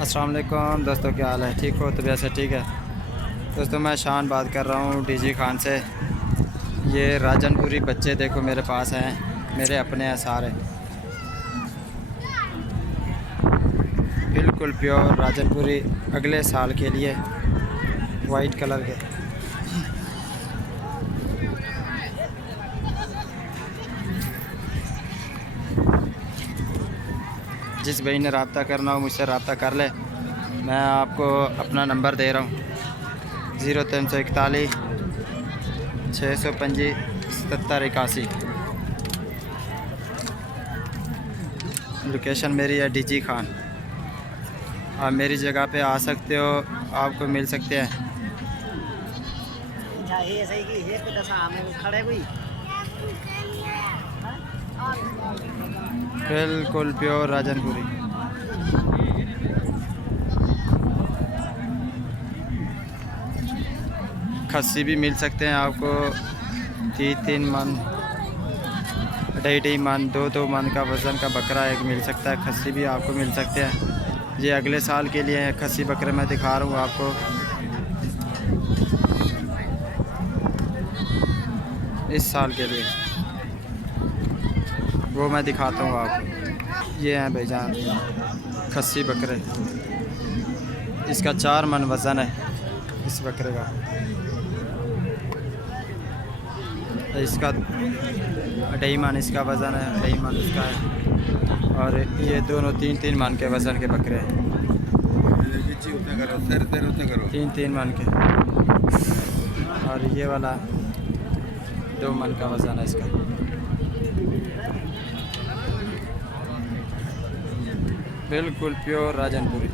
अस्सलाम वालेकुम दोस्तों, क्या हाल है? ठीक हो? तबीयत से ठीक है दोस्तों। मैं शान बात कर रहा हूँ डीजी खान से। ये राजनपुरी बच्चे देखो मेरे पास हैं, मेरे अपने हैं सारे, बिल्कुल प्योर राजनपुरी, अगले साल के लिए, वाइट कलर के। जिस भाई ने रब्ता करना हो मुझसे रब्ता कर ले। मैं आपको अपना नंबर दे रहा हूँ 0341 625 7781। लोकेशन मेरी है डीजी खान। आप मेरी जगह पे आ सकते हो, आपको मिल सकते हैं। बिल्कुल प्योर राजनपुरी। खस्सी भी मिल सकते हैं आपको, 3 मन, 2.5 मन, 2 मन का वज़न का बकरा एक मिल सकता है। खस्सी भी आपको मिल सकते हैं। ये अगले साल के लिए है खस्सी बकरे, मैं दिखा रहा हूँ आपको। इस साल के लिए वो मैं दिखाता हूँ आपको। ये हैं भाईजान खस्सी बकरे। इसका 4 मन वज़न है इस बकरे का। इसका 2.5 मन इसका वज़न है, 2.5 मन इसका है। और ये दोनों 3 मन के वज़न के बकरे हैं। 3 मन के। और ये वाला 2 मन का वज़न है इसका। बिल्कुल प्योर राजनपुरी।